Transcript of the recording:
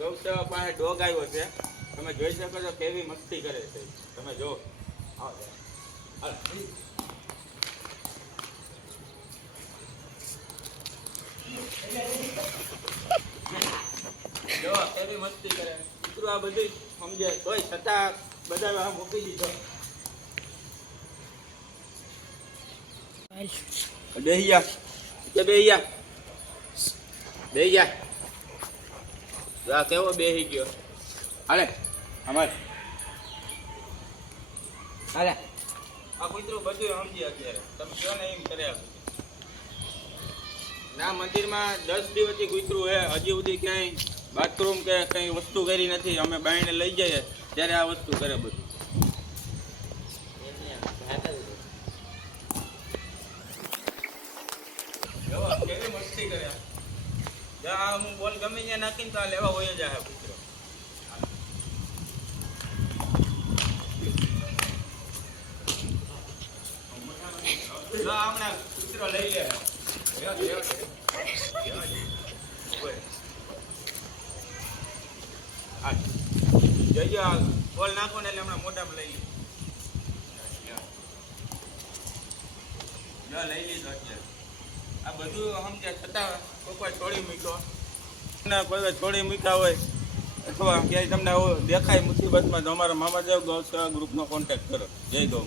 ગૌસેવા પાસે ડોગ આવ્યો છે. તમે જોઈ શકો છો કેવી મસ્તી કરે છે. તમે જો જો કેવી મસ્તી કરે. કૂતરું આ બધું સમજે તોય છતાં બધા મૂકી દીધો. બેહિયા કે બેહિયા કેવો બેહી ગયો. હાલે અમારે હાલે આ કૂતરું બધું સમજી અત્યારે. તમે કહો ને એમ કરે. ના મંદિરમાં 10 દિવસથી કૂતરું હે. હજી સુધી ક્યાંય બાથરૂમ કે કંઈ વસ્તુ કરી નથી. અમે બાઈને લઈ જઈએ ત્યારે આ વસ્તુ કરે બધું. કેવી મસ્તી કરે. હું બોલ ગમે ત્યાં નાખીને તો આ લેવા હોય જાય કૂતરો. હમણાં કૂતરો લઈ લે. જોજો બોલ નાખો ને એટલે હમણાં મોઢામાં લઈ લઈ લીધો અત્યારે. આ બધું સમજ્યા છતાં કોઈ છોડી મૂક્યો કોઈ છોડી મૂક્યા હોય અથવા ક્યાંય તમને દેખાય મુસીબતમાં તો અમારા મામાદેવ ગૌસેવા ગ્રુપનો કોન્ટેક્ટ કરો. જય ગૌ.